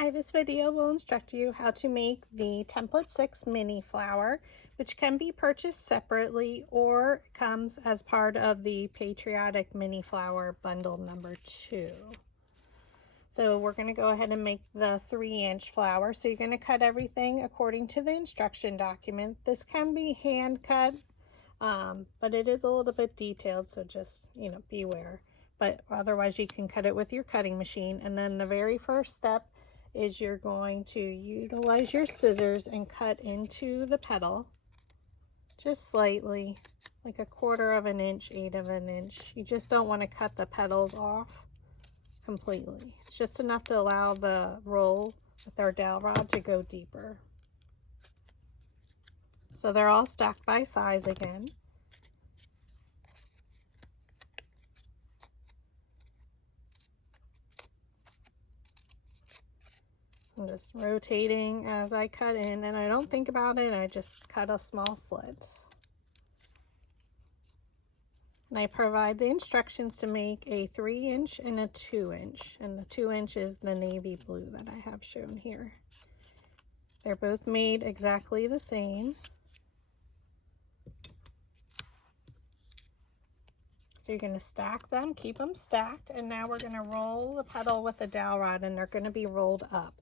Hi, this video will instruct you how to make the Template 6 mini flower, which can be purchased separately or comes as part of the Patriotic Mini Flower Bundle number 2. So we're going to go ahead and make the 3-inch flower. So you're going to cut everything according to the instruction document. This can be hand cut, but it is a little bit detailed, so just, beware. But otherwise you can cut it with your cutting machine. And then the very first step is you're going to utilize your scissors and cut into the petal just slightly, like 1/4 of an inch, 1/8 of an inch. You just don't want to cut the petals off completely. It's just enough to allow the roll with our dowel rod to go deeper. So they're all stacked by size again. I'm just rotating as I cut in, and I don't think about it, I just cut a small slit. And I provide the instructions to make a 3-inch and a 2-inch, and the 2-inch is the navy blue that I have shown here. They're both made exactly the same. So you're going to stack them, keep them stacked, and now we're going to roll the petal with the dowel rod, and they're going to be rolled up.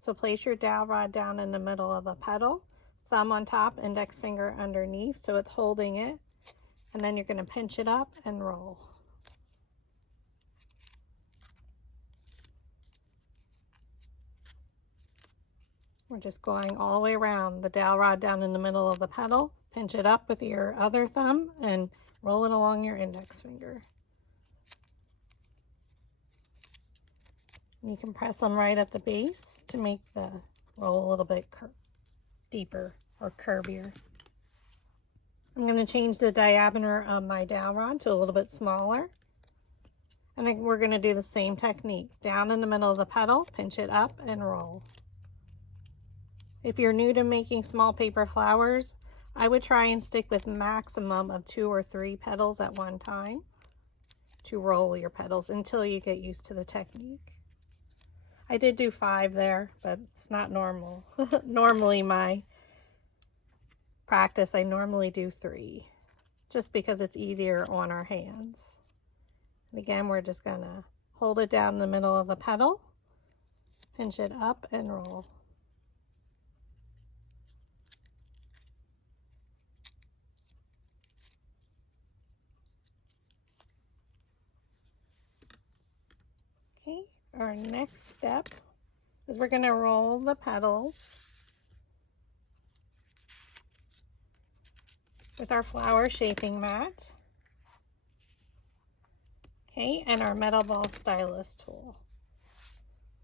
So place your dowel rod down in the middle of the petal, thumb on top, index finger underneath, so it's holding it, and then you're going to pinch it up and roll. We're just going all the way around, the dowel rod down in the middle of the petal, pinch it up with your other thumb, and roll it along your index finger. You can press them right at the base to make the roll a little bit deeper or curvier. I'm going to change the diameter of my dowel rod to a little bit smaller. And then we're going to do the same technique. Down in the middle of the petal, pinch it up and roll. If you're new to making small paper flowers, I would try and stick with maximum of 2 or 3 petals at one time to roll your petals until you get used to the technique. I did do 5 there, but it's not normal. Normally my practice, I normally do 3, just because it's easier on our hands. And again, we're just gonna hold it down in the middle of the petal, pinch it up and roll. Okay, our next step is we're gonna roll the petals with our flower shaping mat, okay, and our metal ball stylus tool.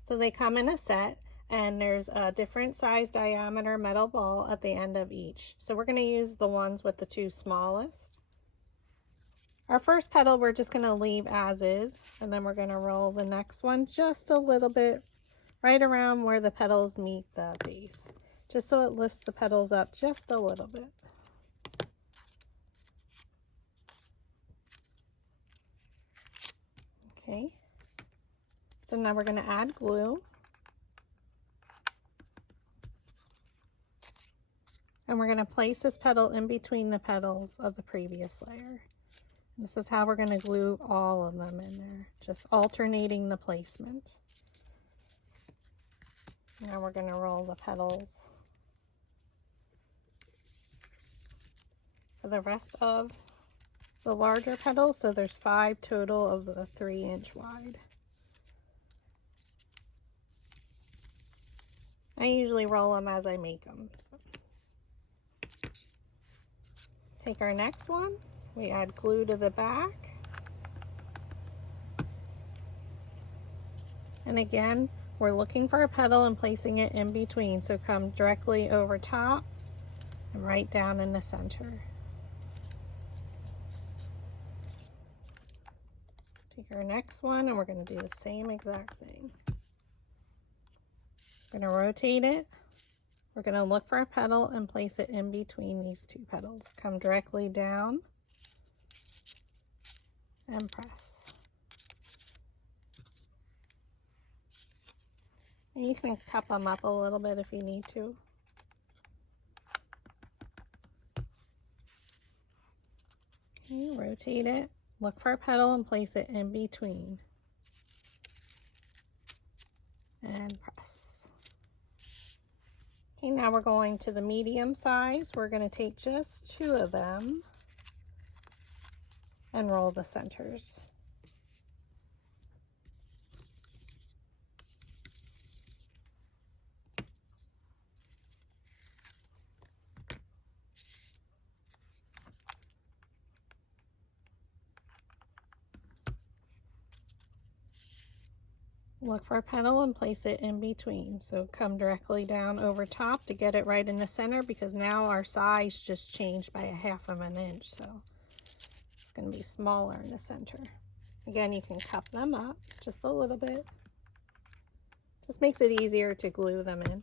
So they come in a set, and there's a different size diameter metal ball at the end of each. So we're gonna use the ones with the 2 smallest. Our first petal we're just going to leave as is, and then we're going to roll the next one just a little bit right around where the petals meet the base, just so it lifts the petals up just a little bit. Okay, so now we're going to add glue. And we're going to place this petal in between the petals of the previous layer. This is how we're going to glue all of them in there, just alternating the placement. Now we're going to roll the petals for the rest of the larger petals. So there's 5 total of the 3-inch wide. I usually roll them as I make them. So take our next one. We add glue to the back. And again, we're looking for a petal and placing it in between. So come directly over top and right down in the center. Take our next one and we're going to do the same exact thing. We're going to rotate it. We're going to look for a petal and place it in between these 2 petals. Come directly down and press. And you can cup them up a little bit if you need to. Okay, rotate it, look for a petal and place it in between. And press. Okay, now we're going to the medium size. We're going to take just 2 of them and roll the centers. Look for a petal and place it in between. So come directly down over top to get it right in the center, because now our size just changed by 1/2 of an inch. So it's going to be smaller in the center. Again, you can cup them up just a little bit. Just makes it easier to glue them in.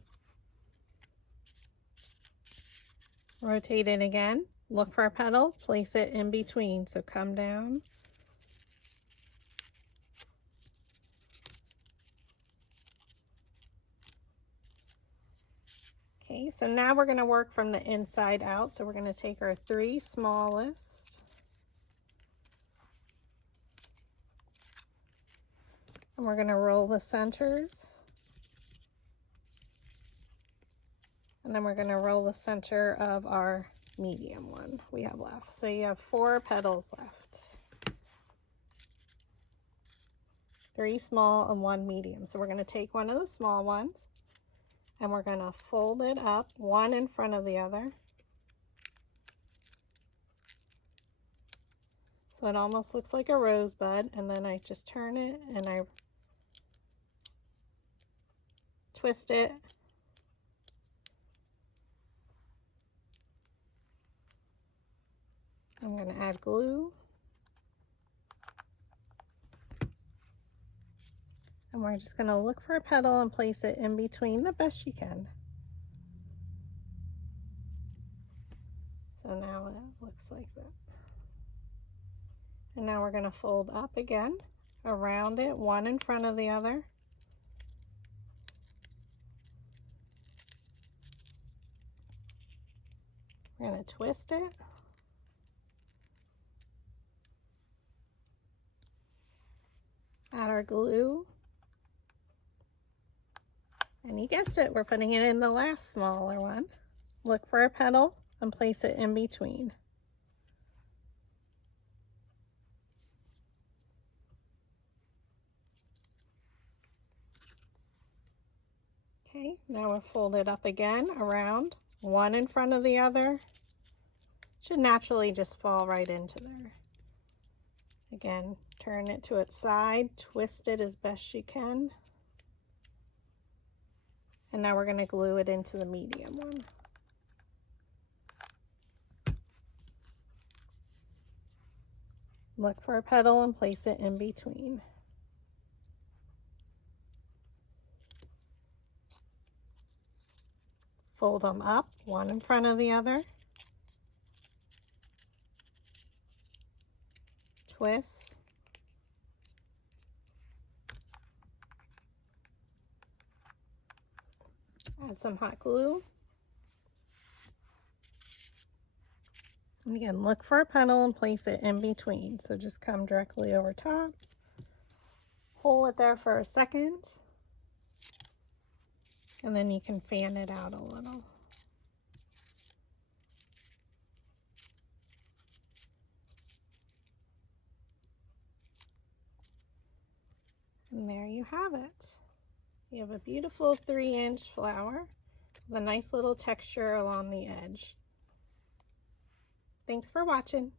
Rotate it again. Look for a petal, place it in between. So come down. Okay, so now we're going to work from the inside out. So we're going to take our 3 smallest and we're going to roll the centers. And then we're going to roll the center of our medium one we have left. So you have 4 petals left. 3 small and 1 medium. So we're going to take one of the small ones and we're going to fold it up, one in front of the other. So it almost looks like a rosebud, and then I just turn it and I twist it. I'm going to add glue. And we're just going to look for a petal and place it in between the best you can. So now it looks like that. And now we're going to fold up again around it, one in front of the other. We're going to twist it. Add our glue. And you guessed it, we're putting it in the last smaller one. Look for a petal and place it in between. Okay, now we'll fold it up again around, one in front of the other. Should naturally just fall right into there. Again, turn it to its side, twist it as best you can. And now we're going to glue it into the medium one. Look for a petal and place it in between. Fold them up, one in front of the other. Twist. Add some hot glue. And again, look for a petal and place it in between. So just come directly over top. Hold it there for a second. And then you can fan it out a little. And there you have it. You have a beautiful 3-inch flower with a nice little texture along the edge. Thanks for watching.